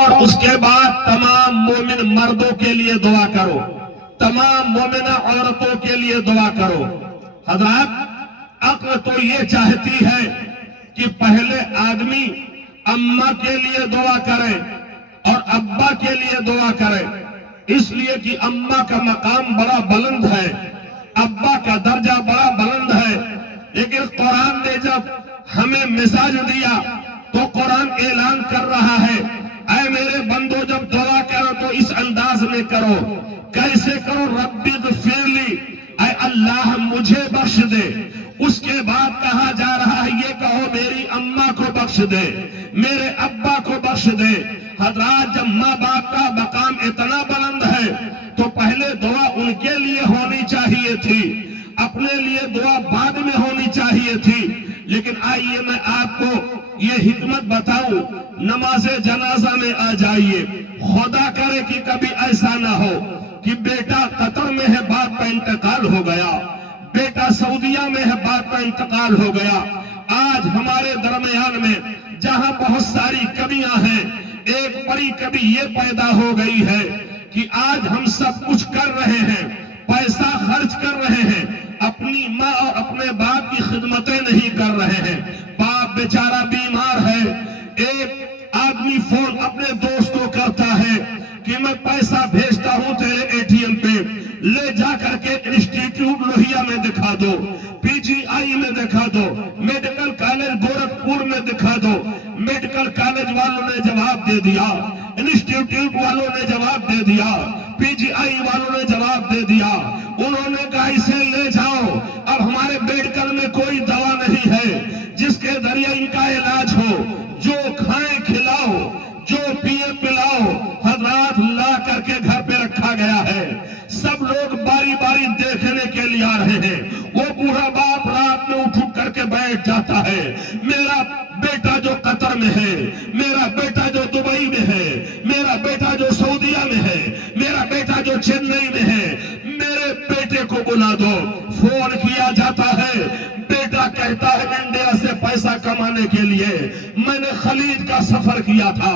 اور اس کے بعد تمام مومن مردوں کے لیے دعا کرو، تمام مومنہ عورتوں کے لیے دعا کرو۔ حضرات، عقل تو یہ چاہتی ہے کہ پہلے آدمی اماں کے لیے دعا کرے اور ابا کے لیے دعا کرے، اس لیے کہ اماں کا مقام بڑا بلند ہے، ابا کا درجہ بڑا بلند ہے۔ لیکن قرآن نے جب ہمیں مزاج دیا تو قرآن اعلان کر رہا ہے، اے میرے بندو جب دعا کرو تو اس انداز میں کرو۔ کیسے کرو؟ ربی اغفر لی، اے اللہ مجھے بخش دے۔ اس کے بعد کہا جا رہا ہے یہ کہو میری اماں کو بخش دے، میرے ابا کو بخش دے۔ حضرات، جب ماں باپ کا مقام اتنا بلند ہے تو پہلے دعا ان کے لیے ہونی چاہیے تھی، اپنے لیے دعا بعد میں ہونی چاہیے تھی۔ لیکن آئیے میں آپ کو یہ حکمت بتاؤں، نماز جنازہ میں آ جائیے۔ خدا کرے کہ کبھی ایسا نہ ہو کہ بیٹا قطر میں ہے، باپ کا انتقال ہو گیا، بیٹا سعودیہ میں ہے، باپ کا انتقال ہو گیا۔ آج ہمارے درمیان میں جہاں بہت ساری کمیاں ہیں، ایک بڑی کمی یہ پیدا ہو گئی ہے کہ آج ہم سب کچھ کر رہے ہیں، پیسہ خرچ کر رہے ہیں، اپنی ماں اور اپنے باپ کی خدمتیں نہیں کر رہے ہیں۔ باپ بیچارہ بیمار ہے، ایک آدمی فون اپنے دوست کو کرتا ہے کہ میں پیسہ بھیجتا ہوں تیرے اے ٹی ایم پہ، لے جا کر کے انسٹیٹیوٹ لوہیا میں دکھا دو، پی جی آئی میں دکھا دو، میڈیکل کالج گورکھپور میں دکھا دو۔ میڈیکل کالج والوں نے جواب دے دیا، انسٹیٹیوٹ والوں نے جواب دے دیا، پی جی آئی والوں نے جواب دے دیا۔ انہوں نے کہا اسے لے جاؤ، اب ہمارے میڈیکل میں کوئی دوا نہیں ہے جس کے ذریعے ان کا علاج ہو، جو کھائیں کھلاؤ، جو پیے پلاؤ۔ حضرات، لا کر کے گھر پہ رکھا گیا ہے، سب لوگ باری باری دیکھنے کے لیے آ رہے ہیں۔ وہ بوڑھا باپ رات میں اٹھ کر کے بیٹھ جاتا ہے، میرا بیٹا جو قطر میں ہے، میرا بیٹا جو دبئی میں ہے، میرا بیٹا جو سعودیہ میں ہے، میرا بیٹا جو چنئی میں ہے، میرے بیٹے کو بلا دو۔ فون کیا جاتا ہے، بیٹا کہتا ہے انڈیا سے پیسہ کمانے کے لیے میں نے خلیج کا سفر کیا تھا،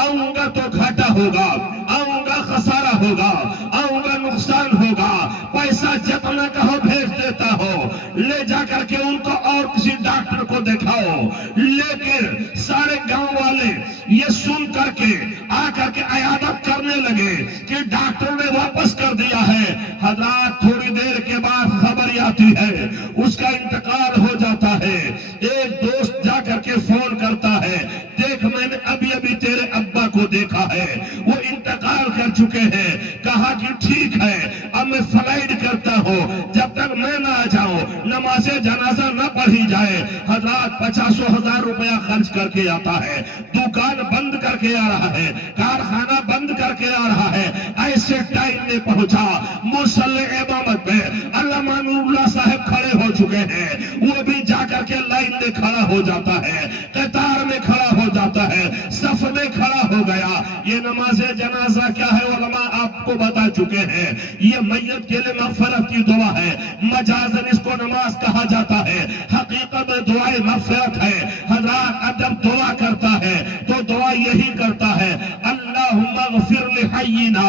آؤں گا تو گھاٹا ہوگا، آؤں گا خسارہ ہوگا، آؤں گا نقصان ہوگا، پیسہ جتنا کہو بھیج دیتا ہو، لے جا کر کے ان کو اور کسی ڈاکٹر کو دکھاؤ۔ لیکن سارے گاؤں والے یہ سن کر کے آ کر کے عیادت کرنے لگے کہ ڈاکٹر نے واپس کر دیا ہے۔ حضرات، تھوڑی دیر کے بعد خبر آتی ہے اس کا انتقال ہو جاتا ہے۔ ایک دوست جا کر کے فون کرتا ہے، دیکھ میں نے ابھی ابھی تیرے ابا کو دیکھا ہے، وہ انتقال کر چکے ہیں۔ کہا کہ ٹھیک ہے، اب میں فلائٹ کرتا ہوں، جب تک میں نہ آ جاؤں نماز جنازہ نہ پڑھی جائے۔ حضرات، 50,000 روپیہ خرچ کر کے آتا ہے، دکان بند کر کے آ رہا ہے، کارخانہ بند کر کے آ رہا ہے۔ ایسے ٹائم میں پہنچا، مصلی امامت میں علامہ نور اللہ صاحب کھڑے ہو چکے ہیں، وہ بھی جا کر کے لائن میں کھڑا ہو جاتا ہے، قطار میں کھڑا ہو جاتا ہے، صف میں کھڑا ہو گیا۔ یہ نماز جنازہ کیا ہے علماء آپ کو بتا چکے ہیں، یہ میت کے لیے مغفرت کی دعا ہے، مجازن اس کو نماز کہا جاتا ہے، حقیقت میں دعائے مغفرت ہے۔ حضرات، اب جب دعا کرتا ہے تو دعا یہی کرتا ہے، اللہم اغفر لحینا،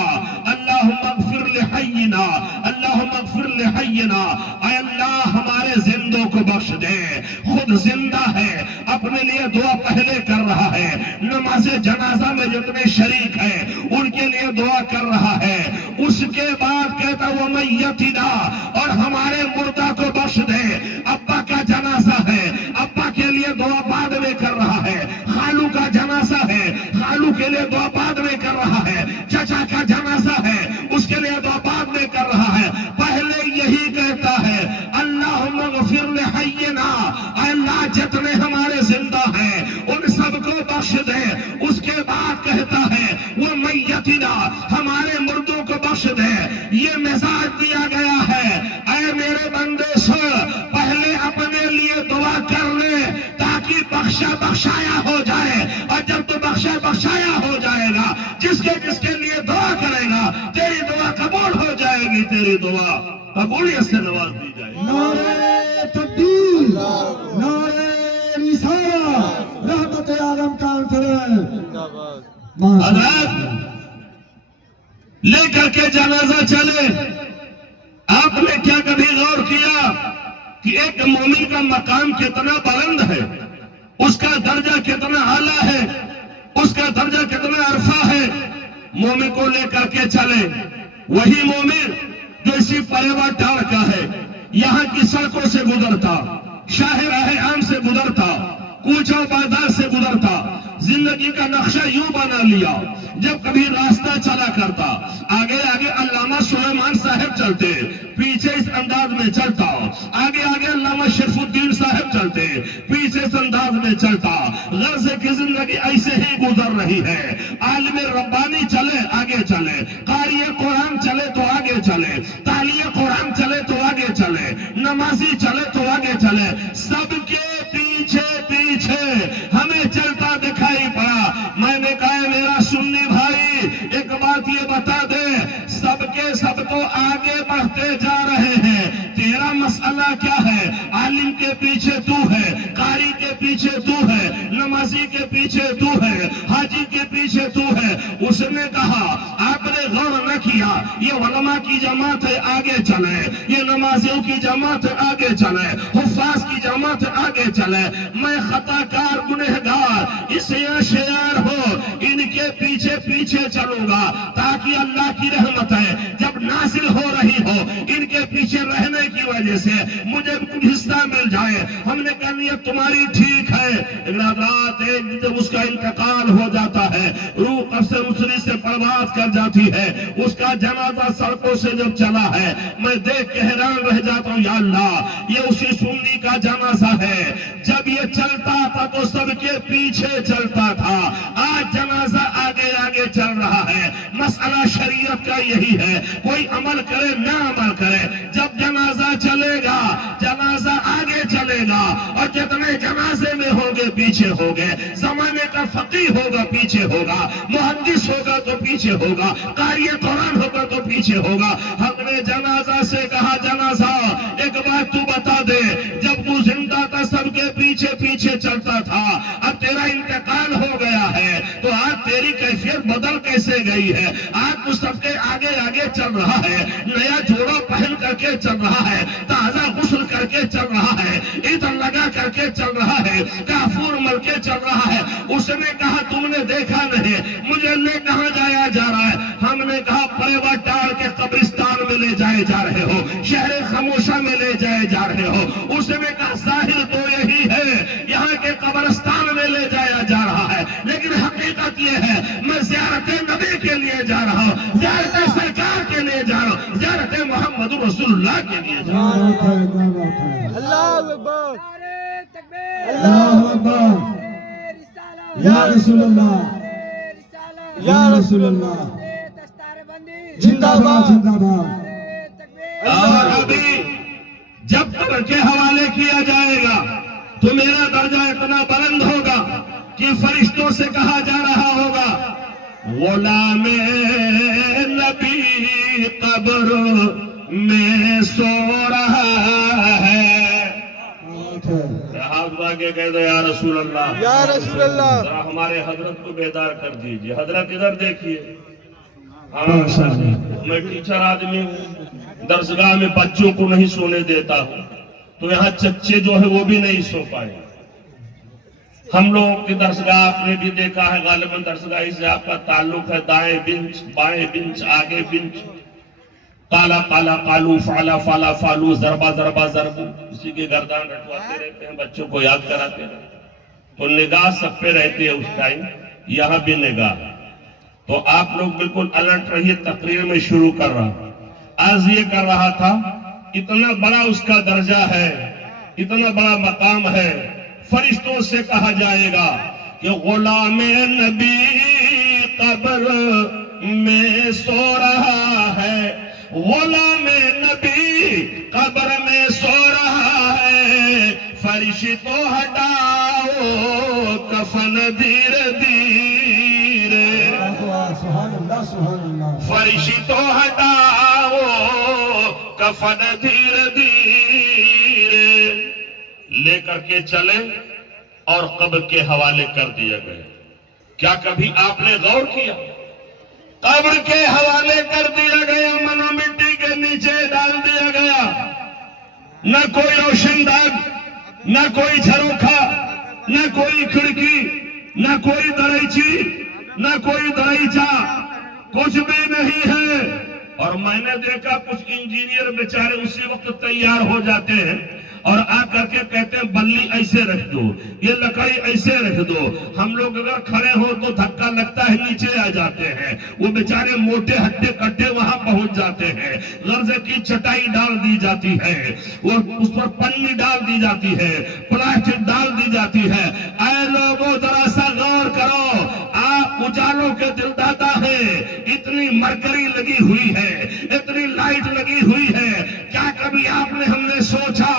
اللہم اغفر لحینا، اللہم اغفر لحینا۔ اے اللہ ہمارے زندوں کو بخش دے، خود زندہ ہے، اپنے لیے دعا پہلے کر رہا ہے، نماز جنازہ میں جتنے شریک ہیں ان کے لیے دعا کر رہا ہے۔ اس کے بعد کہتا وہ میتنا، اور ہمارے مردہ کو بخش دے۔ ابا کا جنازہ ہے، ابا کے لیے دعا بعد میں کر رہا ہے۔ خالو کا جنازہ ہے، خالو کے لیے دعا بعد میں کر رہا ہے۔ چچا کا جنازہ ہے، اس کے لیے دعا بعد میں کر رہا ہے۔ پہلے یہی کہتا ہے، اللہم اغفر لحینا، اے اللہ جتنے ہمارے زندہ ہیں ان سب کو بخش دے۔ اس کے بعد کہتا ہے وہ میتنا، ہمارے مردوں کو بخش دے۔ یہ مزاج دیا گیا ہے، اے میرے بندے سن، پہلے اپنے لیے دعا کر لے تاکہ بخشا بخشایا ہو جائے، اور جب تو بخشا بخشایا ہو جائے گا، جس کے لیے دعا کرے گا تیری دعا قبول ہو جائے گی، تیری دعا قبولیت سے نواز دی جائے گی۔ نعرہ تکبیر، نعرہ رسالہ، رحمت عالم کانفرنس۔ حضرات لے کر کے جنازہ چلے. آپ نے کیا کبھی غور کیا کہ ایک مومن کا مقام کتنا بلند ہے, اس کا درجہ کتنا اعلیٰ ہے, اس کا درجہ کتنا عرفہ ہے. مومن کو لے کر کے چلے, وہی مومن جو اسی پریوا ٹاڑ کا ہے, یہاں کی سڑکوں سے گزرتا, شاہراہ عام سے گزرتا, کوچہ بازار سے گزرتا, زندگی کا نقشہ یوں بنا لیا. جب کبھی راستہ چلا کرتا, آگے آگے علامہ سلیمان صاحب چلتے, پیچھے اس انداز میں چلتا, آگے آگے علامہ شریف الدین صاحب چلتے, پیچھے اس انداز میں چلتا. غرض کی زندگی ایسے ہی گزر رہی ہے. عالم ربانی چلے آگے چلے, قاری قرآن چلے تو آگے چلے, تالی قرآن چلے تو آگے چلے, نمازی چلے تو آگے چلے. سب کے پیچھے پیچھے ہمیں چلتا دکھائی پڑا. میں نے کہا میرا سنی بھائی ایک بات یہ بتا دے, سب کے سب تو آگے بڑھتے جا رہے ہیں, تیرا مسئلہ کیا ہے؟ عالم کے پیچھے تو ہے, قاری کے پیچھے تو ہے, نمازی کے پیچھے تو ہے, حاجی کے پیچھے تو ہے. اس نے کہا آپ نے غور نہ کیا, یہ علماء کی جماعت ہے آگے چلے, یہ نمازیوں کی جماعت ہے آگے چلے, حفاظ کی جماعت ہے آگے چلے. میں خطا کار گنہگار شیار ہو, ان کے پیچھے پیچھے چلوں گا تاکہ اللہ کی رحمت ہے جب نازل ہو رہی ہو, ان کے پیچھے رہنے کی وجہ سے مجھے کچھ حصہ مل جائے. ہم نے کہا نیت تمہاری ٹھیک ہے. رات ایک جب اس کا انتقال ہو جاتا ہے, روح قبض مصری سے پرواز کر جاتی ہے, اس کا جنازہ سڑکوں سے جب چلا ہے, میں دیکھ کے حیران رہ جاتا ہوں, یا اللہ یہ اسی سنی کا جنازہ ہے. جب یہ چلتا تھا تو سب کے پیچھے چلتا تھا, آج جنازہ آگے آگے چل رہا ہے. مسئلہ شریعت کا یہی ہے, کوئی عمل کرے نہ عمل کرے, جب جنازہ چلے گا جنازہ آگے چلے گا, اور جتنے جنازے میں ہوگے پیچھے ہوگے. زمانے کا فقیہ ہوگا پیچھے ہوگا, محدث ہوگا تو پیچھے ہوگا, قاری قرآن ہوگا تو پیچھے ہوگا. ہم نے جنازہ سے کہا جنازہ ایک بات تو بتا دے, جب تو زندہ تھا سب کے پیچھے پیچھے چلتا تھا, اب تیرا انتقال ہو گیا ہے تو آج تیری کیفیت بدل کیسے گئی ہے؟ آج تو سب کے آگے آگے چل رہا ہے, نیا جوڑا پہن کر کے چل رہا ہے, تازہ غسل کر کے چل رہا ہے, عطر لگا کر کے چل رہا ہے, کافور مل کے چل رہا ہے. اس نے کہا تم نے دیکھا نہیں, مجھے لے کہاں جایا جا رہا ہے؟ ہم نے کہا پریوا ٹاڑ کے قبرستان میں لے جائے جا رہے ہو, شہر خاموشہ میں لے جائے جا رہے ہو. اس نے کہا ظاہر تو یہی ہے, یہاں کے قبرستان میں لے جایا جا رہا ہے, لیکن حقیقت یہ ہے میں زیارت نبی کے لیے جا رہا ہوں, زیارت سرکار کے لیے جا رہا ہوں, زیارت محمد رسول اللہ کے لیے جا رہا ہوں. اللہ اکبر, اللہ اکبر, یا رسول اللہ, یا رسول اللہ, زندہ باد, زندہ باد. اور ابھی جب قبر کے حوالے کیا جائے گا تو میرا درجہ اتنا بلند ہوگا کہ فرشتوں سے کہا جا رہا ہوگا غلام نبی قبر میں سو رہا ہے. ہاتھ آگے کہہ دو یا رسول اللہ, یا رسول اللہ. ذرا ہمارے حضرت کو بیدار کر دیجئے. حضرت ادھر دیکھیے. میں ٹیچر آدمی ہوں, درسگاہ میں بچوں کو نہیں سونے دیتا ہوں, تو یہاں چچے جو ہے وہ بھی نہیں سو پائے. ہم لوگ کی درسگاہ آپ نے بھی دیکھا ہے, غالباً درسگاہ سے آپ کا تعلق ہے, دائیں بنچ بائیں بنچ آگے بنچ, قالا قالا قالو فعلا فعلا فالو ضربا ضربا ضربو, اسی کے گردان رٹواتے رہتے ہیں, بچوں کو یاد کراتے رہتے ہیں. تو نگاہ سب پہ رہتی ہے اس ٹائم, یہاں بھی نگاہ. تو آپ لوگ بالکل الرٹ رہیے, تقریر میں شروع کر رہا ہوں. آج یہ کر رہا تھا, اتنا بڑا اس کا درجہ ہے, اتنا بڑا مقام ہے, فرشتوں سے کہا جائے گا کہ غلام نبی قبر میں سو رہا ہے, غلام نبی قبر میں سو رہا ہے, فرشتوں ہٹاؤ کفن دھیر دھیرے, سبحان اللہ, سبحان اللہ. فرشتوں ہٹاؤ کفن دھیر دھیرے. لے کر کے چلے اور قبر کے حوالے کر دیا گیا. کیا کبھی آپ نے غور کیا؟ قبر کے حوالے کر دیا گیا، منو مٹی کے نیچے ڈال دیا گیا، نہ کوئی روشن داغ، نہ کوئی جھروکھا، نہ کوئی کھڑکی، نہ کوئی دریچی، نہ کوئی دریچہ، کچھ بھی نہیں ہے۔ اور میں نے دیکھا کچھ انجینئر بیچارے اسی وقت تیار ہو جاتے ہیں اور آ کر کے کہتے ہیں بلی ایسے رکھ دو، یہ لکڑی ایسے رکھ دو۔ ہم لوگ اگر کھڑے ہو تو دھکا لگتا ہے، نیچے آ جاتے ہیں، وہ بیچارے موٹے ہڈے کٹے وہاں پہنچ جاتے ہیں۔ غرض کی چٹائی ڈال دی جاتی ہے، اور اس پر پنی ڈال دی جاتی ہے، پلاسٹک ڈال دی جاتی ہے۔ اے لوگوں ذرا سا غور کرو، آپ اجالوں کے دل داتا ہے، اتنی مرکری لگی ہوئی ہے، اتنی لائٹ لگی ہوئی ہے، کیا کبھی آپ نے ہم نے سوچا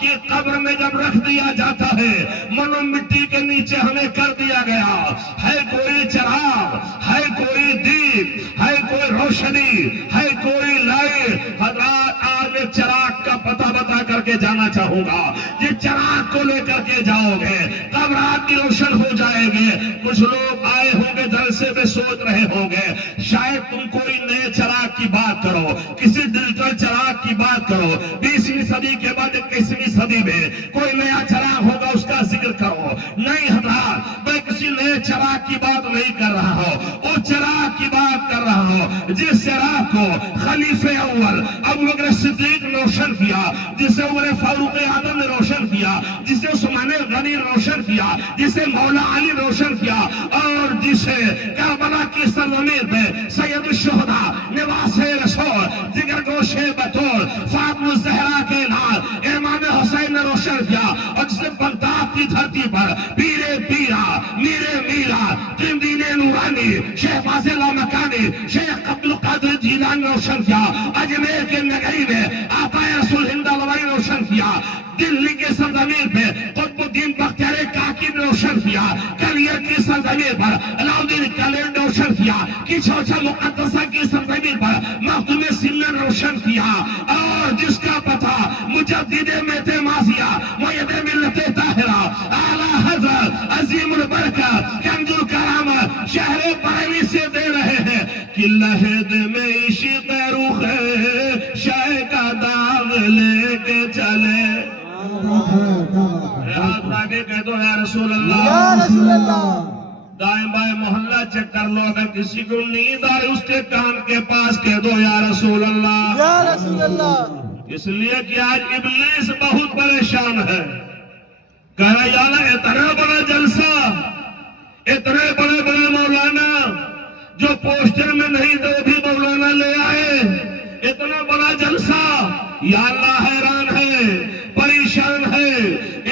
کہ قبر میں جب رکھ دیا جاتا ہے، منو مٹی کے نیچے ہمیں کر دیا گیا ہے، کوئی چراغ ہے، کوئی دیپ ہے، کوئی روشنی ہے، کوئی لائٹ؟ حضرات آج ایک چراغ کا پتہ بتا کر کے جانا چاہوں گا، جس چراغ کو لے کر کے جاؤ گے قبر آپ کی روشن ہو جائے گے۔ کچھ لوگ آئے ہوں گے جلسے میں سوچ رہے ہوں گے شاید تم کوئی نئے چراغ کی بات کرو، کسی ڈیجیٹل چراغ کی بات کرو، 20ویں صدی کے بعد 21ویں صدی میں کوئی نیا چراغ ہوگا اس کا ذکر کرو۔ نہیں حضرات، میں کسی نئے چراغ کی بات نہیں کر رہا ہوں، اس چراغ کی بات کر رہا ہوں جس چراغ کو خلیفہ اول ابو بکر صدیق نے روشن کیا، جسے عمر فاروق اعظم نے روشن کیا، جسے عثمان غنی نے روشن کیا، جسے مولا علی نے روشن کیا، اور جسے کربلا کی سرزمین پہ سید الشہداء نواس رسول جگر گوش بطول فاطمہ الزہرا کے نال امام حسین نے روشن کیا، اور جسے بغداد کی دھرتی پر پیرے پیرا میرے میرا دین نورانی شیخ فاضل مکانی شیخ عبد القادر جیلانی نے روشن کیا، اجمیر کے نگری میں آقا رسول ہند علوی نے روشن کیا، دلی کے سرزمین پہ قطب الدین بختیار کاکی نے روشن کیا، کلیر کی سرزمین پر علاؤدین کلیر نے روشن کیا، کچھوچا مقدسہ کی سرزمین پر مخدوم سنہ نے روشن کیا، اور جس کا پتہ مجدد مہت ماضیہ معید ملت طاہرہ اعلیٰ حضرت عظیم البرکت کنز الکرامت شہر بریلی سے دے رہے ہیں کہ لہد میں عشق روح شہ کا داغ لے کے چلے۔ آگے کہہ دو یا رسول اللہ، یا رسول اللہ۔ دائیں بائیں محلہ چیک کر لو، اگر کسی کو نیند آئے اس کے کان کے پاس کہہ دو یا رسول اللہ، یا رسول اللہ۔ اس لیے کہ آج ابلیس بہت پریشان ہے، کہہ رہا یا اللہ اتنا بڑا جلسہ، اتنے بڑے بڑے مولانا جو پوسٹر میں نہیں دو بھی مولانا لے آئے، اتنا بڑا جلسہ، یا اللہ حیران ہے، پریشان ہے،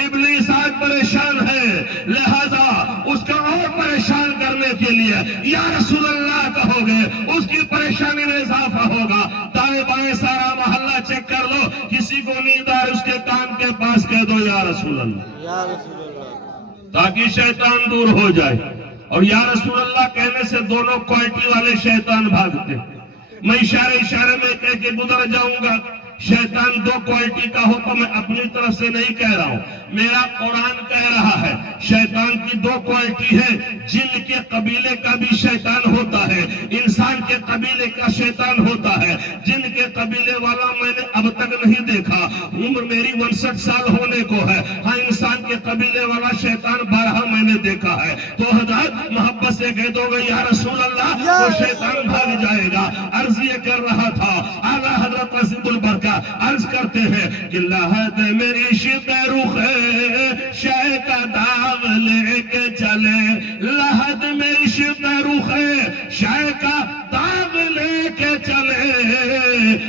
ابلیس آج پریشان ہے، لہذا اس کا اور پریشان کرنے کے لیے یا رسول اللہ کہو گے اس کی پریشانی میں اضافہ ہوگا۔ دائیں بائیں سارا محلہ چیک کر لو، کسی کو نیند آئے اس کے کان کے پاس کہہ دو یا رسول اللہ، یا رسول اللہ، تاکہ شیطان دور ہو جائے۔ اور یا رسول اللہ کہنے سے دونوں کوالٹی والے شیطان بھاگتے۔ میں اشارے میں کہہ کے گزر جاؤں گا، شیطان دو کوالٹی کا ہو تو میں اپنی طرف سے نہیں کہہ رہا ہوں، میرا قرآن کہہ رہا ہے شیطان کی دو کوالٹی ہے، جن کے قبیلے کا بھی شیطان ہوتا ہے، انسان کے قبیلے کا شیطان ہوتا ہے۔ جن کے قبیلے والا میں نے اب تک نہیں دیکھا، عمر میری 59 سال ہونے کو ہے، ہاں انسان کے قبیلے والا شیطان 12 میں نے دیکھا ہے۔ تو حضرت محبت سے کہہ دو گے یا رسول اللہ وہ شیطان بھاگ جائے گا۔ عرض یہ کر رہا تھا اعلیٰ حضرت عظیم البرکت عرض کرتے ہیں کہ لہد میری عشق روح شہ کا داغ لے کے چلے، لہد میں عشق روح شہ کا داغ لے کے چلے،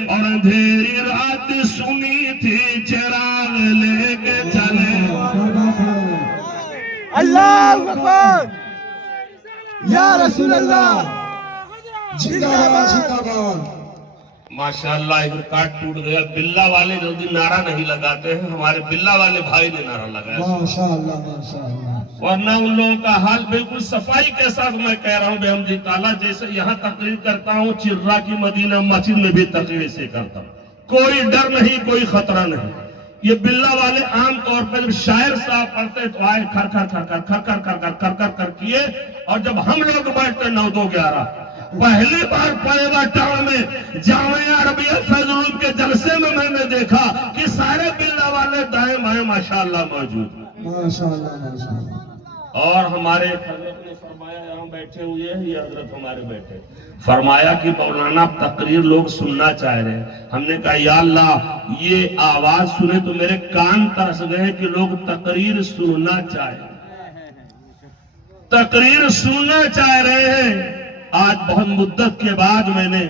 اور اندھیری رات سنی تھی چراغ لے کے چلے۔ اللہ اکبر، یا رسول اللہ، زندہ باد زندہ باد۔ ماشاءاللہ ایک کارڈ ٹوٹ گیا، بلّہ والے جلدی نعرہ نہیں لگاتے ہیں، ہمارے بلّہ والے بھائی نے نعرہ لگایا، ماشاءاللہ ماشاءاللہ، ورنہ ان لوگوں کا حال بالکل صفائی کے ساتھ میں کہہ رہا ہوں بے حمدی تعالیٰ، جیسے یہاں تقریر کرتا ہوں چررا کی مدینہ مسجد میں بھی تقریر سے کرتا ہوں، کوئی ڈر نہیں، کوئی خطرہ نہیں۔ یہ بلا والے عام طور پر جب شاعر صاحب پڑھتے تو آئے کھر کھر کھر کر کھر کھر کھر کر کھر کھر کر کیے، اور جب ہم لوگ بیٹھتے 9-2-11 پہلی بار پڑھے ٹاؤن میں جامعہ عربیہ فیض العلوم کے جلسے میں نے دیکھا کہ سارے بلا والے دائیں بائیں ماشاءاللہ موجود، ماشاءاللہ ماشاءاللہ. اور ہمارے حضرت نے فرمایا، یہاں بیٹھے ہوئے ہیں یہ حضرت ہمارے بیٹھے، فرمایا کہ مولانا تقریر لوگ سننا چاہ رہے ہیں. ہم نے کہا یا اللہ یہ آواز سنے تو میرے کان ترس گئے کہ لوگ تقریر سننا چاہے، تقریر سننا چاہ رہے ہیں. آج بہت مدت کے بعد میں نے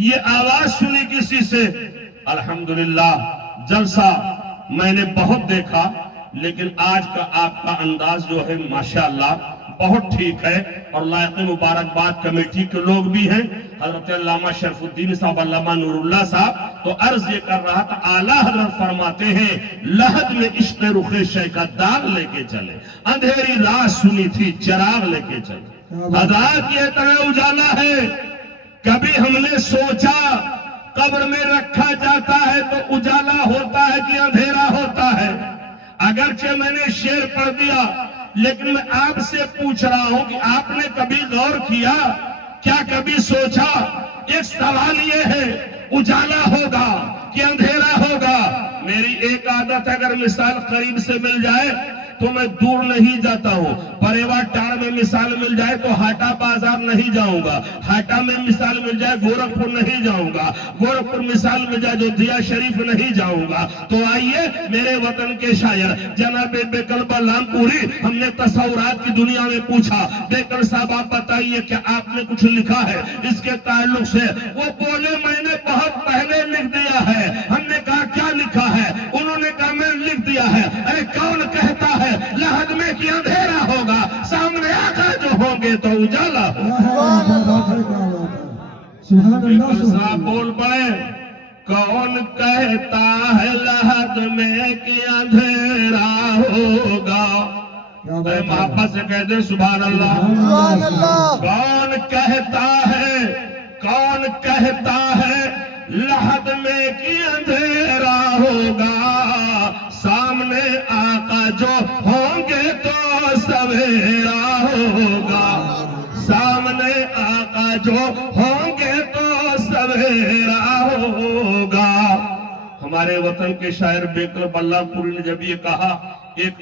یہ آواز سنی کسی سے. الحمدللہ جلسہ میں نے بہت دیکھا، لیکن آج کا آپ کا انداز جو ہے ماشاءاللہ بہت ٹھیک ہے، اور لائق مبارکباد کمیٹی کے لوگ بھی ہیں. حضرت علامہ شرف الدین صاحب، علامہ نور اللہ صاحب. تو عرض یہ کر رہا تھا، اعلیٰ حضرت فرماتے ہیں لحد میں عشق رخ شے کا داغ لے کے چلے، اندھیری رات سنی تھی چراغ لے کے چلے. حضرات یہ طرح اجالا ہے. کبھی ہم نے سوچا قبر میں رکھا جاتا ہے تو اجالا ہوتا ہے کہ اندھیرا ہوتا ہے؟ اگرچہ میں نے شعر پڑھ دیا، لیکن میں آپ سے پوچھ رہا ہوں کہ آپ نے کبھی غور کیا، کیا کبھی سوچا؟ ایک سوال یہ ہے، اجالا ہوگا کہ اندھیرا ہوگا؟ میری ایک عادت ہے، اگر مثال قریب سے مل جائے تو میں دور نہیں جاتا ہوں. پریوا ٹاڑ میں مثال مل جائے تو ہاٹا بازار نہیں جاؤں گا، ہاٹا میں مثال مل جائے گورکھپور نہیں جاؤں گا، گورکھپور مثال مل جائے جودھیا شریف نہیں جاؤں گا. تو آئیے میرے وطن کے شاعر جناب بیکل بلام پوری، ہم نے تصورات کی دنیا میں پوچھا، بیکل صاحب آپ بتائیے کیا آپ نے کچھ لکھا ہے اس کے تعلق سے؟ وہ بولے میں نے بہت پہلے لکھ دیا ہے. ہم نے کہا کیا لکھا ہے؟ انہوں نے کہا میں لکھ دیا ہے. ارے کون کہتا ہے لحد میں کہ اندھیرا ہوگا، سامنے آقا جو ہوں گے تو اجالا ہوگا. بیکل صاحب بول پڑے، کون کہتا ہے لحد میں کہ اندھیرا ہوگا؟ اے محبت سے کہہ دے سبحان اللہ. سبحان اللہ. کون کہتا ہے، کون کہتا ہے لحد میں کہ اندھیرا ہوگا، سامنے آقا جو ہوں گے تو سویرا ہوگا، سامنے آقا جو ہوں گے تو سویرا ہوگا. ہمارے وطن کے شاعر بیکل بلام پوری نے جب یہ کہا، ایک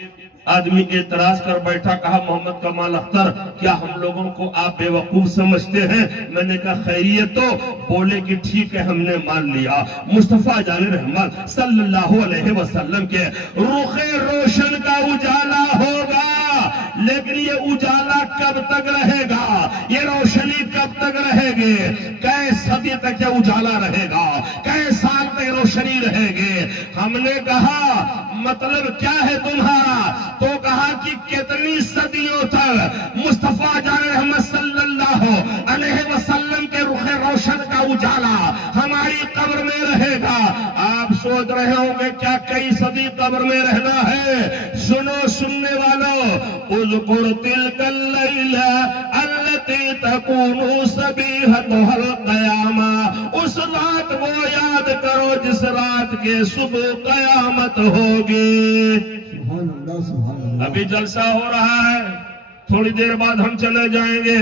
آدمی اعتراض کر بیٹھا، کہا محمد کمال اختر کیا ہم لوگوں کو آپ بے وقوف سمجھتے ہیں؟ میں نے کہا خیریت تو؟ بولے کہ ٹھیک ہے ہم نے مان لیا. مصطفیٰ جان رحمت صلی اللہ علیہ وسلم کے رخ روشن کا اجالا ہوگا، لیکن یہ اجالا کب تک رہے گا؟ یہ روشنی کب تک رہے گی؟ کئی صدی تک یہ اجالا رہے گا، کئی سال تک روشنی رہے گی. ہم نے کہا مطلب کیا ہے تمہارا؟ تو کہا کہ کتنی صدیوں تک مصطفیٰ جان رحمت صلی اللہ علیہ وسلم کے رخ روشن کا اجالا ہماری قبر میں رہے گا. آپ سوچ رہے ہوں گے کیا کئی صدی قبر میں رہنا ہے؟ سنو سننے والوں، اذکر تلک اللیلہ التی تکون صبیحتها القیامہ، اس رات کو یاد کرو جس رات کے صبح قیامت ہوگی. ابھی جلسہ ہو رہا ہے، تھوڑی دیر بعد ہم چلے جائیں گے.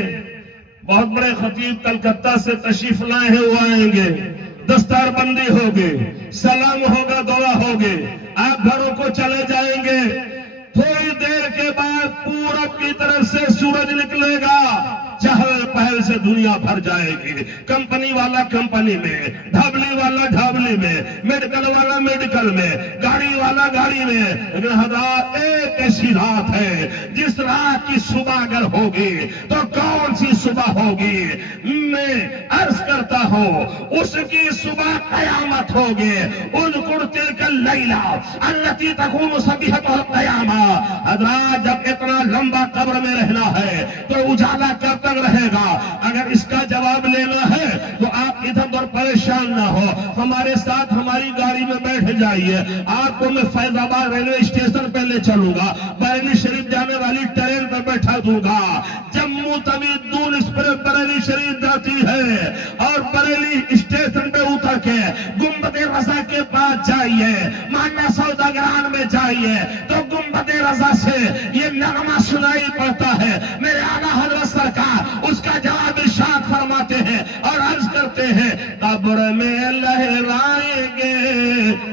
بہت بڑے خطیب کلکتہ سے تشریف لائے ہیں، وہ آئیں گے، دستار بندی ہوگی، سلام ہوگا، دعا ہوگی، آپ گھروں کو چلے جائیں گے. تھوڑی دیر کے بعد پورب کی طرف سے سورج نکلے گا، چہل پہل سے دنیا بھر جائے گی. کمپنی والا کمپنی میں، ڈھابلی والا ڈھابلی میں، میڈیکل والا میڈیکل میں، گاڑی والا گاڑی میں. لیکن حضرات ایک ایسی رات ہے جس رات کی صبح اگر ہوگی تو کون سی صبح ہوگی؟ میں عرض کرتا ہوں اس کی صبح قیامت ہوگی. اذکر تلک اللیلہ التی تکون صبیحتها القیامہ. حضرات جب اتنا لمبا قبر میں رہنا ہے تو اجالا کب تک رہے گا؟ اگر اس کا جواب لینا ہے تو آپ ادھر ادھر پریشان نہ ہو، ہمارے ساتھ ہماری گاڑی میں بیٹھ جائیے. آپ کو میں فیض آباد ریلوے اسٹیشن پہ لے چلوں گا، بریلی شریف جانے والی ٹرین پہ بیٹھا دوں گا، جموں توی دون ایکسپریس پر بریلی شریف جاتی ہے اور بریلی اسٹیشن پہ اتر کے گنبد رضا کے پاس جائیے، محلہ سوداگران میں جائیے تو گنبد رضا سے یہ نغمہ سنائی پڑتا ہے۔ میرے اعلیٰ حضرت سرکار اس کا جواب ارشاد فرماتے ہیں اور عرض کرتے ہیں، قبر میں لہرائیں گے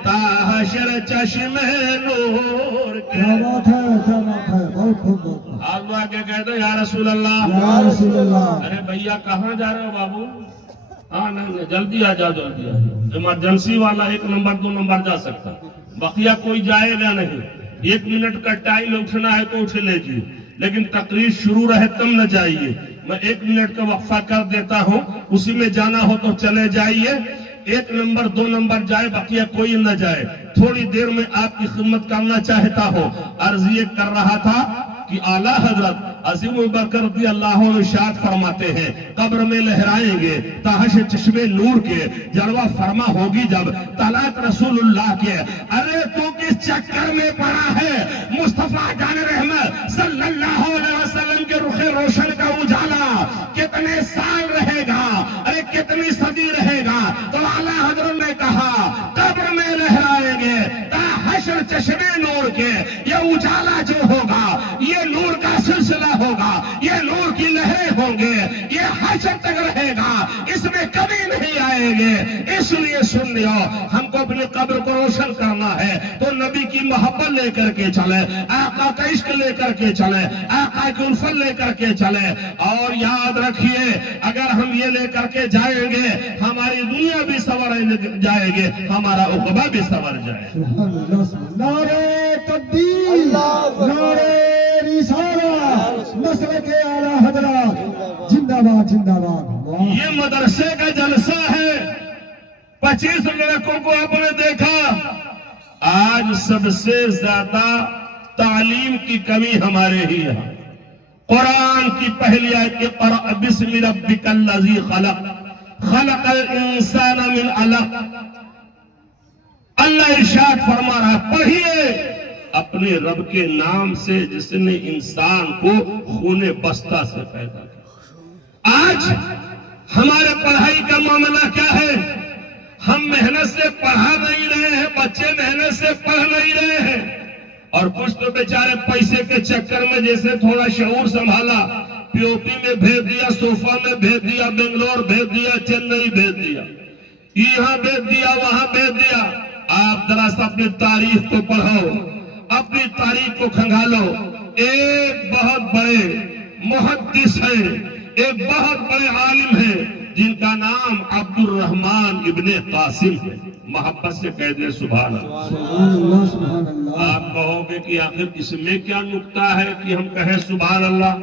تا حشر چشم نور کے۔ کیا بات ہے، کیا بات ہے، بہت خوب بات ہے۔ اللہ کے کہتے ہیں یا رسول اللہ، یا رسول اللہ۔ ارے بھیا کہاں جا رہے ہو بابو؟ ہاں نہیں جلدی آ جاؤ، جلدی آ جاؤ۔ ایمرجنسی والا 1 نمبر 2 نمبر جا سکتا، بقیہ کوئی جائے گا نہیں۔ 1 منٹ کا ٹائم اٹھنا ہے تو اٹھ لیجیے، لیکن تقریر شروع رہے تب نہ جائیے۔ میں 1 منٹ کا وقفہ کر دیتا ہوں، اسی میں جانا ہو تو چلے جائیے۔ 1 نمبر 2 نمبر جائے، بقیہ کوئی نہ جائے۔ تھوڑی دیر میں آپ کی خدمت کرنا چاہتا ہوں۔ عرض یہ کر رہا تھا کہ اعلیٰ حضرت عظیم البرکت رضی اللہ عنہ ارشاد فرماتے ہیں، قبر میں لہرائیں گے تاحش چشمے نور کے، جلوہ فرما ہوگی جب طلعت رسول اللہ کے۔ ارے تو کس چکر میں پڑا ہے؟ مصطفیٰ جان رحمت صلی اللہ علیہ وسلم کے رخ روشن کا اجالا کتنے سال رہے گا؟ ارے کتنی صدی رہے گا؟ تو اعلیٰ حضرت نے کہا قبر میں لہرائیں گے حشر چشمے نور کے، یہ اجالا جو ہوگا یہ نور کا سلسلہ ہوگا، یہ نور کی لہریں ہوں گے، یہ حشر تک رہے گا، اس میں کبھی نہیں آئیں گے۔ اس لیے سن لیو، ہم کو اپنی قبر کو روشن کرنا ہے تو نبی کی محبت لے کر کے چلے، آقا کا عشق لے کر کے چلے، آقا کی الفت لے کر کے چلے۔ اور یاد رکھیے اگر ہم یہ لے کر کے جائیں گے ہماری دنیا بھی سنور جائے گے، ہمارا عقبہ بھی سنور جائے گا۔ سبحان اللہ، نعرہ تکبیر، نعرہ رسالہ، مسلک اعلیٰ حضرت زندہ باد، زندہ باد۔ یہ مدرسے کا جلسہ ہے، 25 لڑکوں کو آپ نے دیکھا۔ آج سب سے زیادہ تعلیم کی کمی ہمارے ہی یہاں۔ قرآن کی پہلی آیت اقرأ بسم ربک الذی خلق، خلق الانسان من علق۔ اللہ ارشاد فرما رہا ہے پڑھیے اپنے رب کے نام سے جس نے انسان کو خون بستہ سے پیدا کیا۔ آج ہمارے پڑھائی کا معاملہ کیا ہے؟ ہم محنت سے پڑھا نہیں رہے ہیں، بچے محنت سے پڑھ نہیں رہے ہیں، اور کچھ تو بیچارے پیسے کے چکر میں جیسے تھوڑا شعور سنبھالا، پی او پی میں بھیج دیا، صوفہ میں بھیج دیا، بنگلور بھیج دیا، چنئی بھیج دیا، یہاں بھیج دیا، وہاں بھیج دیا۔ آپ ذرا سا اپنی تاریخ کو پڑھو، اپنی تاریخ کو کھنگالو۔ ایک بہت بڑے محدث ہیں، ایک بہت بڑے عالم ہیں جن کا نام عبد الرحمن ابن قاسم ہے۔ محبت سے کہہ دیں سبحان اللہ۔ سبحان اللہ، سبحان اللہ۔ آپ کہو گے کہ آخر اس میں کیا نکتہ ہے کہ ہم کہیں سبحان اللہ؟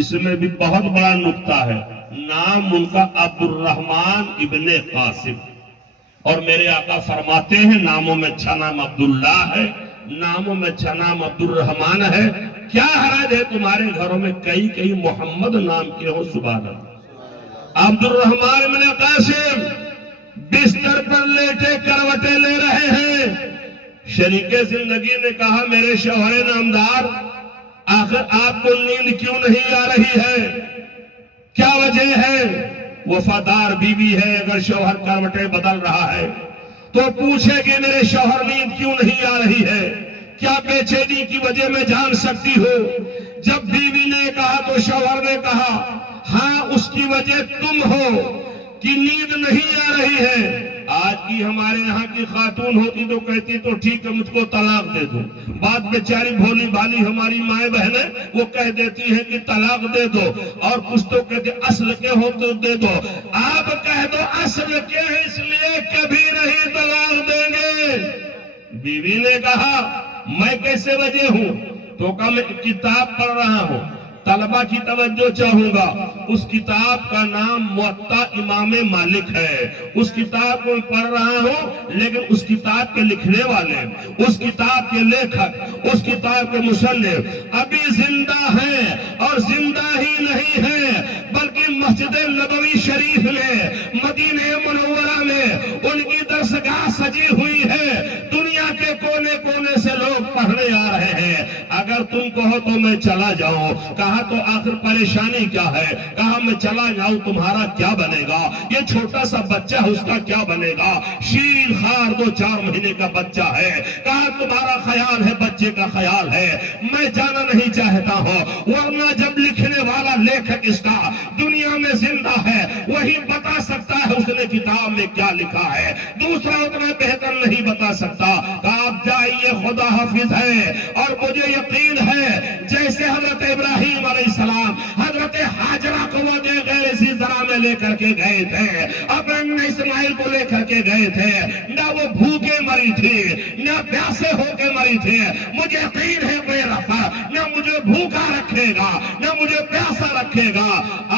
اس میں بھی بہت بڑا نکتہ ہے۔ نام ان کا عبد الرحمن ابن قاسم، اور میرے آقا فرماتے ہیں ناموں میں اچھا نام عبداللہ ہے، ناموں میں اچھا نام عبد الرحمن ہے۔ کیا حرج ہے تمہارے گھروں میں کئی محمد نام کے ہو؟ سبحان اللہ۔ عبد الرحمن ابن قاسم بستر پر لیٹے کروٹیں لے رہے ہیں۔ شریک زندگی نے کہا میرے شوہر نامدار، آخر آپ کو نیند کیوں نہیں آ رہی ہے؟ کیا وجہ ہے؟ وفادار بیوی ہے، اگر شوہر کروٹیں بدل رہا ہے تو پوچھے کہ میرے شوہر نیند کیوں نہیں آ رہی ہے؟ کیا بے چینی کی وجہ میں جان سکتی ہو؟ جب بیوی نے کہا تو شوہر نے کہا ہاں اس کی وجہ تم ہو کہ نیند نہیں آ رہی ہے۔ آج کی ہمارے یہاں کی خاتون ہوتی تو کہتی تو ٹھیک ہے مجھ کو طلاق دے دو، بات بیچاری بھولی بھالی ہماری مائیں بہنیں وہ کہہ دیتی ہیں کہ طلاق دے دو، اور کچھ تو کہتے اصل کے ہو تو دے دو۔ آپ کہہ دو اصل کے ہیں اس لیے کبھی نہیں طلاق دیں گے۔ بیوی نے کہا میں کیسے وجہ ہوں؟ تو کہا میں کتاب پڑھ رہا ہوں، طلبہ کی توجہ چاہوں گا۔ اس کتاب کا نام موطا امام مالک ہے۔ اس کتاب کو پڑھ رہا ہوں، لیکن اس کتاب کے لکھنے والے، اس کتاب کے لیکھک، اس کتاب کے مصنف ابھی زندہ ہیں، اور زندہ ہی نہیں ہیں بلکہ مسجد نبوی شریف میں مدینہ منورہ میں ان کی درسگاہ سجی ہوئی ہے۔ دنیا کے کونے کونے سے لوگ پڑھنے آ رہے ہیں۔ اگر تم کہو تو میں چلا جاؤں. کہا تو آخر پریشانی کیا ہے؟ کہا میں چلا جاؤں تمہارا کیا بنے گا؟ یہ چھوٹا سا بچہ ہے، اس کا کیا بنے گا؟ شیر خار 2-4 مہینے کا بچہ ہے. کہا تمہارا خیال ہے، بچے کا خیال ہے، میں جانا نہیں چاہتا ہوں، ورنہ جب لکھنے والا لیکھک اس کا دنیا میں زندہ ہے وہی بتا سکتا ہے اس نے کتاب میں کیا لکھا ہے، دوسرا اتنا بہتر نہیں بتا سکتا. کہا آپ جائیے، خدا حافظ ہے. اور مجھے یقین ہے جیسے حضرت ابراہیم علیہ السلام حضرت حاجرہ کو وہ غیر اسی طرح میں لے کر کے گئے تھے، اپنے اسماعیل کو لے کر کے گئے تھے، نہ وہ بھوکے مری تھی نہ پیاسے ہو کے مری تھی. مجھے یقین ہے میرا رب نہ مجھے بھوکا رکھے گا نہ مجھے پیاسا رکھے گا.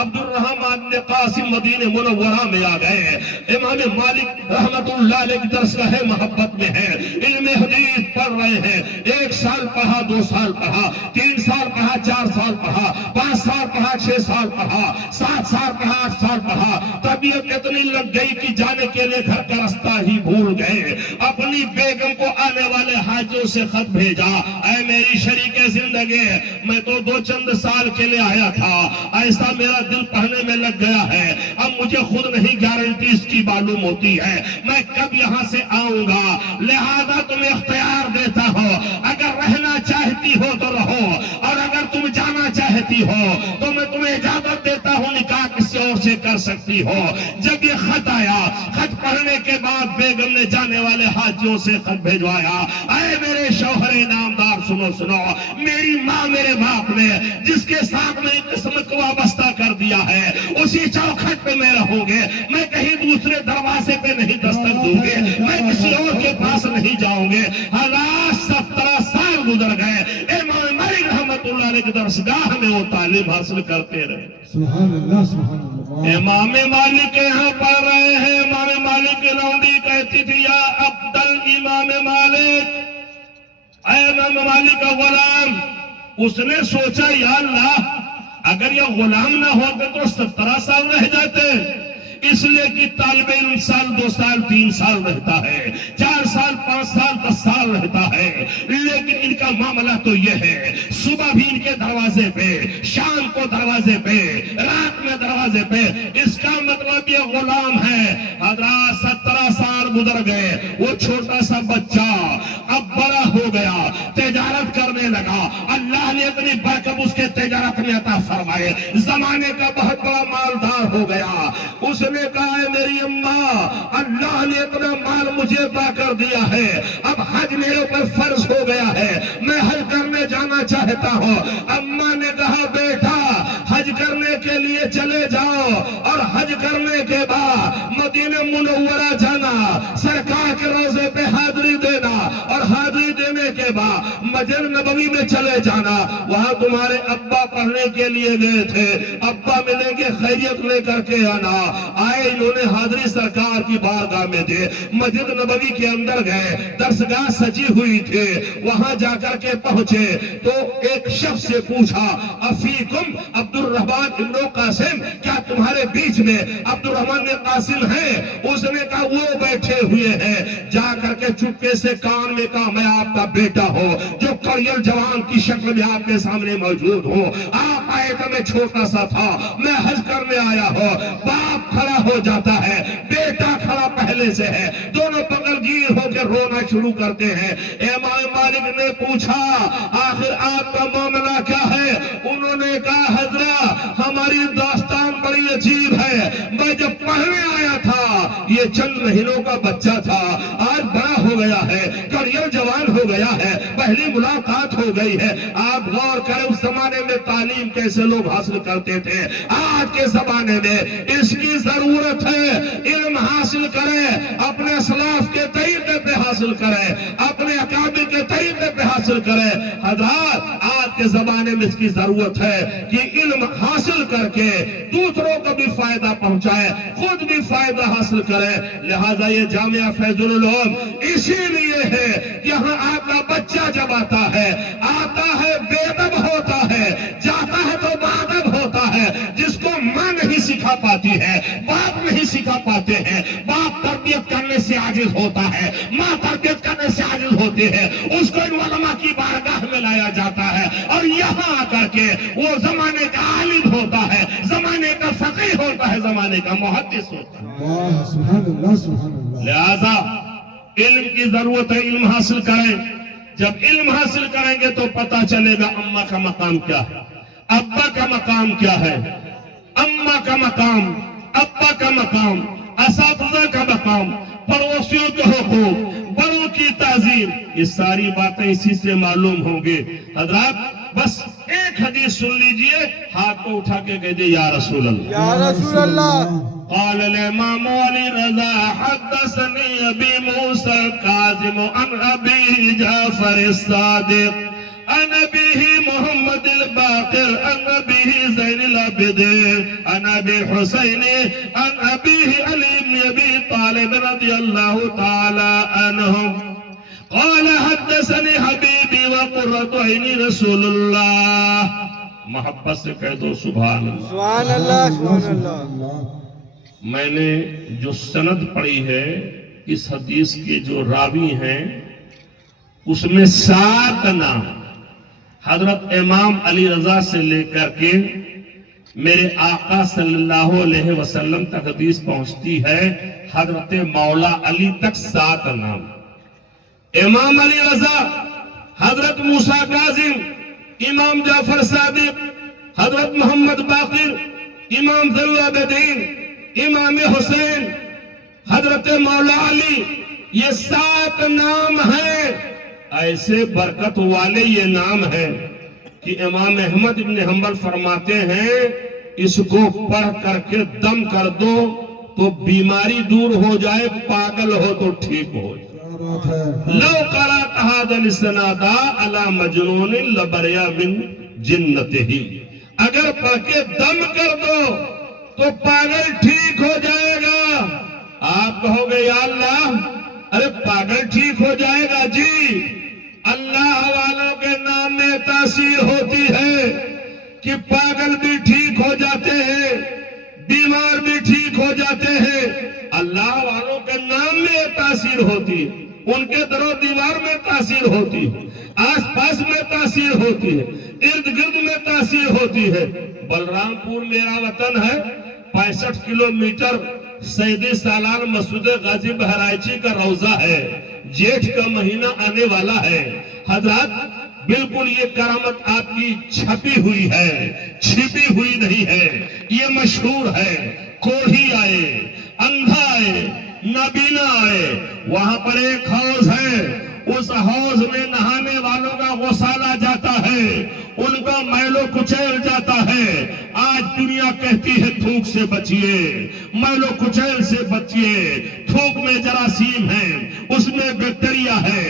عبد الرحمن بن قاسم مدینہ منورہ میں آ گئے. امام مالک رحمت اللہ علیہ کی درسگاہ محبت میں ہے، علم حدیث پڑھ رہے ہیں. 1 سال پڑھا، 2 سال پڑھا، 3 سال پڑھا، 4 سال پڑھا، 5 سال پڑھا، 6 سال پڑھا، 7 سال پڑھا، 8 سال پڑھا. طبیعت اتنی لگ گئی کہ جانے کے لیے گھر کا رستہ ہی بھول گئے. اپنی بیگم کو آنے والے حاجیوں سے خط بھیجا، اے میری شریک زندگی، میں تو 2 چند سال کے لیے آیا تھا، ایسا میرا دل پڑھنے میں لگ گیا ہے، اب مجھے خود نہیں گارنٹی اس کی معلوم ہوتی ہے میں کب یہاں سے آؤں گا، لہذا تمہیں اختیار دیتا ہو، اگر رہنا چاہتی ہو تو رہو، اور اگر تم جانا چاہتی ہو تو میں تمہیں اجازت دیتا ہوں، نکاح کسی اور سے کر سکتی ہو. جب یہ خط آیا، خط پڑھنے کے بعد بیگم نے جانے والے حاجیوں سے خط بھیجوایا، اے میرے شوہر نامدار سنو سنو، میری ماں میرے باپ نے جس کے ساتھ میں قسمت کو وابستہ کر دیا ہے اسی چوکھٹ پہ میں رہوں گے، میں کہیں دوسرے دروازے پہ نہیں دستک دوں گے، میں کسی اور کے پاس نہیں جاؤں گے. 17 سال گزر گئے، امام مالک رحمت اللہ علیہ کی درسگاہ میں وہ تعلیم حاصل کرتے رہے. سبحان اللہ سبحان اللہ. امام مالک کے یہاں پڑھ رہے ہیں. امام مالک کی لونڈی کہتی تھی یا عبدل امام مالک، اے امام مالک کا غلام. اس نے سوچا یا اللہ اگر یہ غلام نہ ہوتے تو 17 سال رہ جاتے، اس لیے کہ طالب علم سال 2 سال 3 سال رہتا ہے، 4 سال 5 سال 10 سال رہتا ہے، لیکن ان کا معاملہ تو یہ ہے صبح بھی ان کے دروازے پہ، شام کو دروازے پہ، رات میں دروازے پہ. اس کا مطلب یہ غلام ہے. حضرات 17 سال گزر گئے، وہ چھوٹا سا بچہ اب بڑا ہو گیا، تجارت کرنے لگا. اللہ نے اتنی برکت اس کے تجارت میں عطا فرمائے، زمانے کا بہت بڑا مالدار ہو گیا. اس نے کہا ہے میری اماں، اللہ نے اتنا مال مجھے عطا کر دیا ہے، اب حج میرے اوپر فرض ہو گیا ہے، میں حج کرنے جانا چاہتا ہوں. اماں نے کہا بیٹا حج کرنے کے لیے چلے جاؤ، اور حج کرنے کے بعد مدینہ منورہ جانا، سرکار کے روضے پہ حاضری دینا، اور حاضری دینے کے بعد مسجد نبوی میں چلے جانا. وہاں تمہارے ابا پڑھنے کے لیے گئے تھے، ابا ملیں گے، خیریت لے کر کے آنا. آئے، انہوں نے حاضری سرکار کی بارگاہ میں دے، مسجد نبوی کے اندر گئے، درسگاہ سجی ہوئی تھی. وہاں جا کر کے پہنچے تو ایک شخص سے پوچھا افیکم عبد الرحمن ابن قاسم، کیا تمہارے بیچ میں عبد الرحمن بن قاسم ہے؟ اس نے کہا وہ بیٹھے ہوئے ہیں. جا کر کے چپکے سے کان میں کہا میں آپ کا بیٹا ہوں جو کڑیل جوان کی شکل میں آپ کے سامنے موجود ہوں. آپ آئے تو میں چھوٹا سا تھا، میں حج کرنے آیا ہوں. باپ کھڑا ہو جاتا ہے، بیٹا کھڑا پہلے سے ہے، دونوں پکڑ گیر ہو کے رونا شروع کرتے ہیں. امام مالک نے پوچھا آخر آپ کا معاملہ کیا ہے؟ انہوں نے کہا حضرت ہماری داستان بڑی عجیب ہے، میں جب پڑھنے آیا تھا یہ چند مہینوں کا بچہ تھا، آج بڑا ہو گیا ہے، کڑیل جوان ہو گیا ہے، پہلی ملاقات ہو گئی ہے. آپ غور کریں اس زمانے میں تعلیم کیسے لوگ حاصل کرتے تھے، آج کے زمانے میں اس کی ضرورت ہے. علم حاصل کریں، اپنے اسلاف کے طریقے پہ حاصل کریں، اپنے اکابر کے طریقے پہ حاصل کریں. حضرات آج کے زمانے میں اس کی ضرورت ہے کہ علم حاصل کر کے دوسروں کو بھی فائدہ پہنچائے، خود بھی فائدہ حاصل کرے. لہذا یہ جامعہ فیض العلوم اسی لیے ہے کہ یہاں آپ کا بچہ جب آتا ہے بے ادب ہوتا ہے، جاتا ہے تو باادب ہوتا ہے. جس کو ماں نہیں سکھا پاتی ہے، باپ نہیں سکھا پاتے ہیں، باپ تربیت کرنے سے عاجز ہوتا ہے، ماں تربیت کرنے سے عاجز ہوتی ہے، اس کو علماء کی بارگاہ میں لایا لایا جاتا ہے اور یہاں آ کر کے وہ زمانے کا عالم ہوتا ہے، زمانے کا فقیہ ہوتا ہے، زمانے کا محدث ہوتا ہے۔ اللہ سبحان اللہ سبحان اللہ۔ لہذا علم کی ضرورت ہے، علم حاصل کریں۔ جب علم حاصل کریں گے تو پتا چلے گا اماں کا مقام کیا ہے، ابا کا مقام کیا ہے، اماں کا مقام، ابا کا مقام، اساتذہ کا مقام، پڑوسیوں کے حقوق، بڑوں کی تعظیم، یہ ساری باتیں اسی سے معلوم ہوں گے۔ حضرات بس ایک حدیث سن لیجئے، ہاتھ کو اٹھا کے کہہ دے یا رسول اللہ۔ یا رسول اللہ۔ قال الامام علی رضا حدثني ابي موسى الكاظم عن ابي جعفر الصادق عن ابيه محمد الباقر عن ابيه زين العابدين عن ابي حسين عن ابيه علي بن ابي طالب رضي الله تعالى عنهم قال حدثني حبيبي وقرة عيني رسول الله۔ محبت سے کہہ دو سبحان اللہ۔ سبحان اللہ سبحان اللہ۔ میں نے جو سند پڑھی ہے اس حدیث کے جو راوی ہیں اس میں 7 نام حضرت امام علی رضا سے لے کر کے میرے آقا صلی اللہ علیہ وسلم تک حدیث پہنچتی ہے، حضرت مولا علی تک 7 نام۔ امام علی رضا، حضرت موسیٰ کاظم، امام جعفر صادق، حضرت محمد باقر، امام زین العابدین، امام حسین، حضرت مولا علی، یہ 7 نام ہیں۔ ایسے برکت والے یہ نام ہیں کہ امام احمد بن حنبل فرماتے ہیں اس کو پڑھ کر کے دم کر دو تو بیماری دور ہو جائے، پاگل ہو تو ٹھیک ہو جائے۔ کیا بات ہے۔ لو قرأت هذا الاسناد على مجنون لبرئ من جنته، اگر پڑھ کے دم کر دو تو پاگل ٹھیک ہو جائے گا۔ آپ کہو گے یا اللہ ارے پاگل ٹھیک ہو جائے گا؟ جی، اللہ والوں کے نام میں تاثیر ہوتی ہے کہ پاگل بھی ٹھیک ہو جاتے ہیں، بیمار بھی ٹھیک ہو جاتے ہیں۔ اللہ والوں کے نام میں تاثیر ہوتی ہے، ان کے در و دیوار میں تاثیر ہوتی ہے، آس پاس میں تاثیر ہوتی ہے، ارد گرد میں تاثیر ہوتی ہے۔ بلرام پور میرا وطن ہے، 65 کلومیٹر سیدی سالار مسعود غازی بہرائچی کا روضہ ہے، جیٹھ کا مہینہ آنے والا ہے۔ حضرات بالکل یہ کرامت آپ کی چھپی ہوئی ہے، چھپی ہوئی نہیں ہے، یہ مشہور ہے۔ کوڑھی آئے، اندھا آئے، نابینا آئے، وہاں پر ایک حوض ہے، اس حوض میں نہانے والوں کا غسالہ جاتا ہے، ان کا میل و کچیل جاتا ہے۔ آج دنیا کہتی ہے تھوک سے بچیے، میل و کچیل سے بچیے۔ تھوک میں جراثیم ہے، اس میں بیکٹیریا ہے،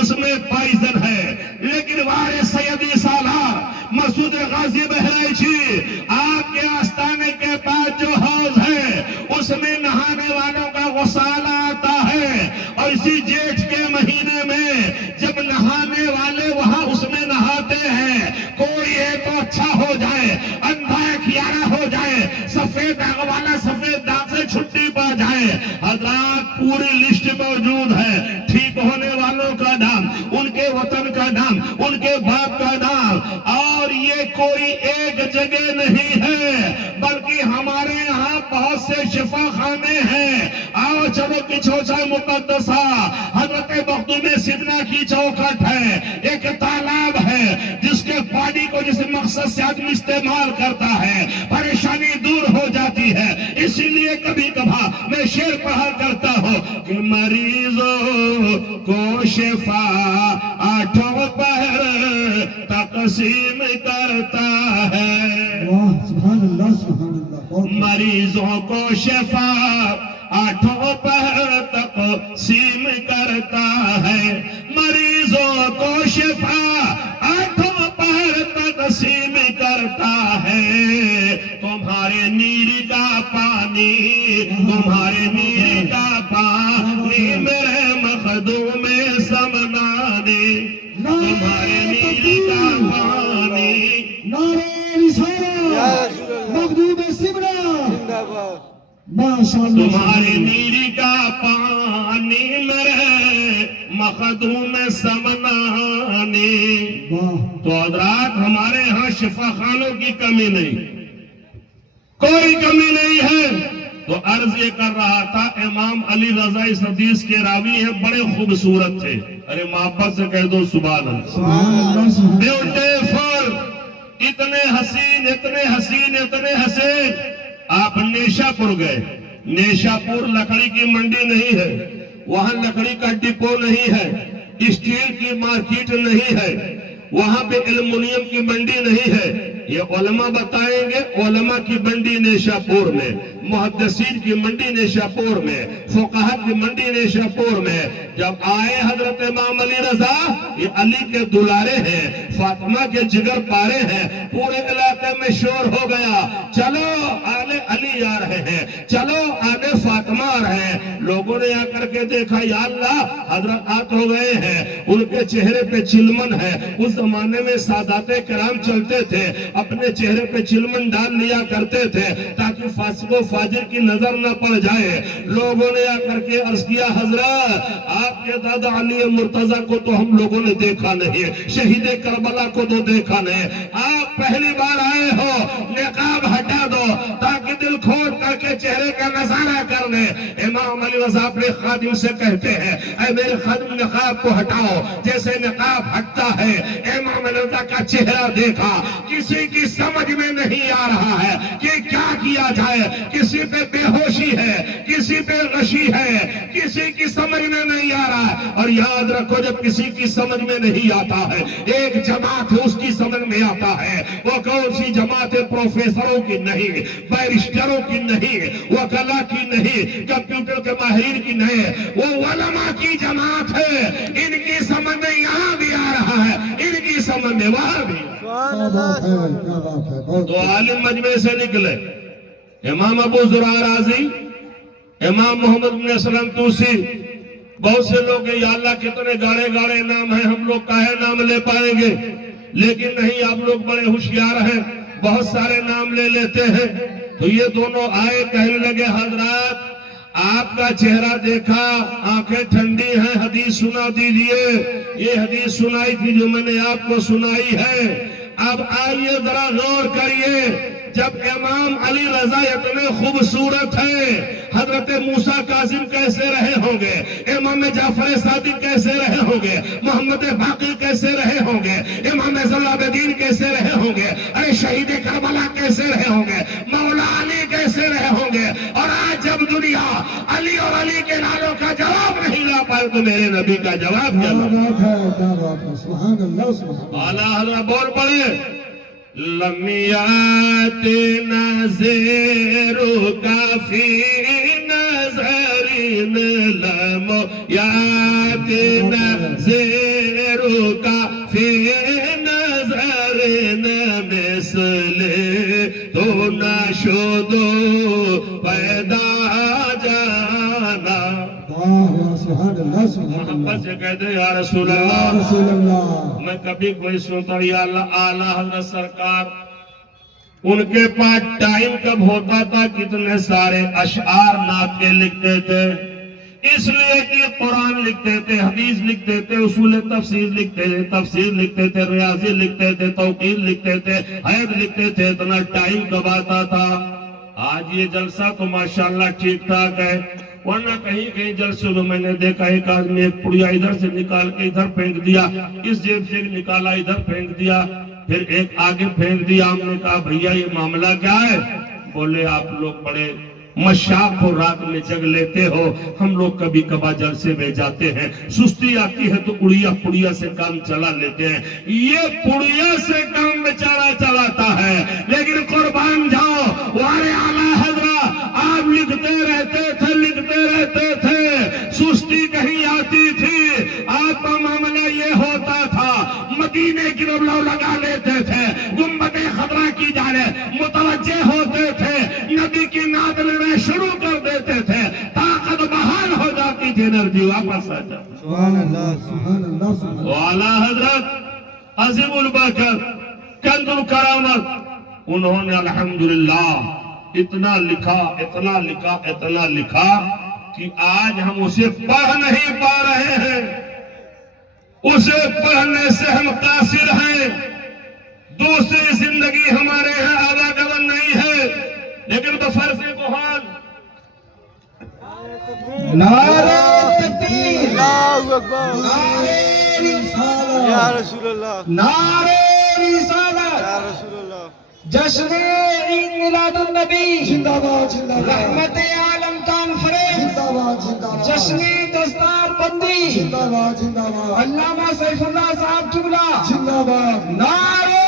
اس میں پائزن ہے، لیکن وارث سیدی سالار مسعود غازی بہرائچی آپ کے آستانے کے پاس جو حوض ہے اس میں نہانے والوں کا غسالہ آتا ہے، اور اسی جیٹھ کے مہینے میں جب نہانے والے وہاں اس میں نہاتے ہیں، کوئی ایک تو اچھا ہو جائے، اندھا کھیارا ہو جائے، سفید داغ والا سفید داغ سے چھٹی پا جائے۔ حضرات پوری لسٹ موجود ہے، ٹھیک ہونے والوں کا نام، ان کے وطن کا نام، ان کے باپ کا نام، اور یہ کوئی ایک جگہ نہیں ہے بلکہ ہمارے یہاں بہت سے شفا خانے ہیں۔ آؤ چلو کچھوچا مقدسہ حضرت مخدوم سدنا کی چوکھٹ ہے، ایک تالاب ہے جس کے پانی کو جس مقصد سے آدمی استعمال کرتا ہے پریشانی دور ہو جاتی ہے۔ اسی لیے کبھی کبھار میں شعر پڑھا کرتا ہوں کہ مریضوں کو شفا 8 پہر تقسیم کرتا ہے، واہ سبحان اللہ سبحان اللہ۔ مریضوں کو شفا 8 پہر تقسیم کرتا ہے، مریضوں کو شفا 8 پہر تقسیم کرتا ہے۔ تمہارے نیر کا پانی، تمہارے نیر کا پانی میرے مخدوم سمنانے، تمہارے نیر کا پانی۔ نعرہ رسالت مخدوم سمنا زندہ باد۔ ماشاءاللہ، تمہارے نیر کا پانی میرے مخدوم سمنانی. واہ تو حضرات ہمارے ہاں شفا خانوں کی کمی نہیں، کوئی کمی نہیں ہے. تو عرض یہ کر رہا تھا امام علی رضا اس حدیث کے راوی ہیں، بڑے خوبصورت تھے. ارے محبت سے کہہ دو سبحان اللہ. سبحان اللہ سبحان بیوٹیفل، اتنے حسین اتنے حسین اتنے حسین. آپ نیشا پور گئے، نیشا پور لکڑی کی منڈی نہیں ہے، وہاں لکڑی کا ڈپو نہیں ہے، اسٹیل کی مارکیٹ نہیں ہے، وہاں پہ ایلومینیم کی منڈی نہیں ہے. یہ علماء بتائیں گے، علماء کی منڈی نیشا پور میں، محدثین کی منڈی نیشا پور میں، فقہاء کی منڈی نیشا پور میں. جب آئے حضرت امام علی رضا، یہ علی کے دلارے ہیں، فاطمہ کے جگر پارے ہیں، پورے علاقے میں شور ہو گیا، چلو آنے علی آ رہے ہیں، چلو آنے فاطمہ آ رہے ہیں. لوگوں نے آ کر کے دیکھا، یا اللہ حضرت آت ہو گئے ہیں. ان کے چہرے پہ چلمن ہے. اس زمانے میں سادات کرام چلتے تھے، اپنے چہرے پہ چلمن ڈال لیا کرتے تھے تاکہ فاسق و فاجر کی نظر نہ پڑ جائے. لوگوں نے آ کر کے عرض کیا، حضرت آپ کے دادا علی مرتضی کو تو ہم لوگوں نے دیکھا نہیں، شہید کربلا کو تو دیکھا نہیں، آپ پہلی بار آئے ہو، نقاب ہٹا دو تاکہ دل کھول کر کے چہرے کا نظارہ کر لیں. امام علی رضا اپنے خادم سے کہتے ہیں، اے میرے خادم نقاب کو ہٹاؤ. جیسے نقاب ہٹتا ہے، امام علی رضا کا چہرہ دیکھا، کسی کی سمجھ میں نہیں آ رہا ہے کہ کیا کیا جائے. کسی پہ بے ہوشی ہے، کسی پہ غشی ہے، کسی کی سمجھ میں نہیں آ رہا ہے. اور یاد رکھو، جب کسی کی سمجھ میں نہیں آتا ہے، ایک جماعت اس کی سمجھ میں آتا ہے. وہ کون سی جماعت ہے؟ پروفیسروں کی نہیں، بیرسٹروں کی نہیں، وکلا کی نہیں، کمپیوٹر کے ماہرین کی نہیں، وہ علماء کی جماعت ہے. ان کی سمجھ میں یہاں بھی آ رہا ہے، ان کی سمجھ میں وہاں بھی. سبحان کیا بات اللہ. ہے کیا بات ہے بہت تو عالم مجمع سے نکلے امام ابو زرع رازی، امام محمد بن اسلم توسی. بہت سے لوگ ہیں، یا اللہ کتنے گاڑے گاڑے نام ہیں، ہم لوگ کاہے نام لے پائیں گے. لیکن نہیں، آپ لوگ بڑے ہوشیار ہیں، بہت سارے نام لے لیتے ہیں. تو یہ دونوں آئے، کہنے لگے، حضرات آپ کا چہرہ دیکھا، آنکھیں ٹھنڈی ہیں، حدیث سنا دیجئے. یہ حدیث سنائی تھی جو میں نے آپ کو سنائی ہے. اب آئیے ذرا غور کریے، جب امام علی رضا اتنے خوبصورت ہیں، حضرت موسیٰ کاظم کیسے رہے ہوں گے، امام جعفر صادق کیسے رہے ہوں گے، محمد باقر کیسے رہے ہوں گے، امام زین العابدین کیسے رہے ہوں گے، ارے شہید کربلا کیسے رہے ہوں گے، مولا علی کیسے رہے ہوں گے. اور آج جب دنیا علی اور علی کے نالوں کا جواب نہیں لا پائے تو میرے نبی کا جواب کیا کیا لا؟ بات ہے کیا بات ہے سبحان اللہ سبحان اللہ. اعلیٰ حضرت بول پڑے، لمیات نظر کا فی نظرین، لمیات نظر کا فی نظرین، مثل تو نشد پیدا جانا. واہ یا سبحان اللہ سبحان محبت اللہ. سے کہتے یا رسول یا اللہ. رسول اللہ. میں کبھی کوئی سنتا ہوں، یا اللہ اعلیٰ حضرت سرکار ان کے پاس ٹائم کب ہوتا تھا، کتنے سارے اشعار نعت کے لکھتے تھے. اس لیے کہ قرآن لکھتے تھے، حدیث لکھتے تھے، اصول تفسیر لکھتے تھے، تفسیر لکھتے تھے، ریاضی لکھتے تھے، توقیر لکھتے تھے، حید لکھتے تھے. اتنا ٹائم کب آتا تھا. آج یہ جلسہ تو ماشاءاللہ ٹھیک ٹھاک ہے، ورنہ کہیں کہیں جلسے میں میں نے دیکھا ایک آدمی ایک پڑیا ادھر سے نکال کے ادھر پھینک دیا، اس جیب سے نکالا ادھر پھینک دیا، پھر ایک آگے پھینک دیا. ہم نے کہا بھیا یہ معاملہ کیا ہے؟ بولے آپ لوگ بڑے مشاق ہو، رات میں جگ لیتے ہو، ہم لوگ کبھی کبھار جلسے میں جاتے ہیں، سستی آتی ہے تو اڑیا پڑیا سے کام چلا لیتے ہیں. یہ پڑیا سے کام بیچارہ چلاتا ہے، لیکن قربان جاؤ وارے اعلیٰ حضرت آپ لکھتے رہتے تھے، سستی کہیں آتی تھی. آپ کا معاملہ یہ ہوتا تھا، مدینے کی رولو لگا لیتے تھے، گنبد خضرا کی جانب متوجہ ہوتے تھے، نبی کی نعت لینا شروع کر دیتے تھے، طاقت بحال ہو جاتی تھی، انرجی واپس آ جاتی. سبحان اللہ. سبحان اللہ سبحان تو اللہ. اعلیٰ حضرت عظیم البرکت کنز الکرامت، انہوں نے الحمدللہ اتنا لکھا کہ آج ہم اسے پڑھ نہیں پا رہے ہیں. اسے پڑھنے سے ہم قاصر ہیں. دوسری زندگی ہمارے یہاں آواگمن نہیں ہے. لیکن بفرض بحال نعرہ تکبیر، اللہ اکبر. نعرہ رسالت، یا رسول اللہ. نعرہ رسالت، یا رسول اللہ. جشن عید میلاد النبی زندہ باد، زندہ باد، رحمت عالم کانفرنس زندہ باد، زندہ باد، جشن دستار بندی زندہ باد، زندہ باد، علامہ سیف اللہ صاحب قبلہ زندہ باد. نعرہ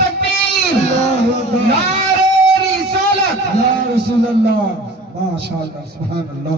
تکبیر، نعرہ رسالت، یا رسول اللہ. ماشاء اللہ، سبحان اللہ.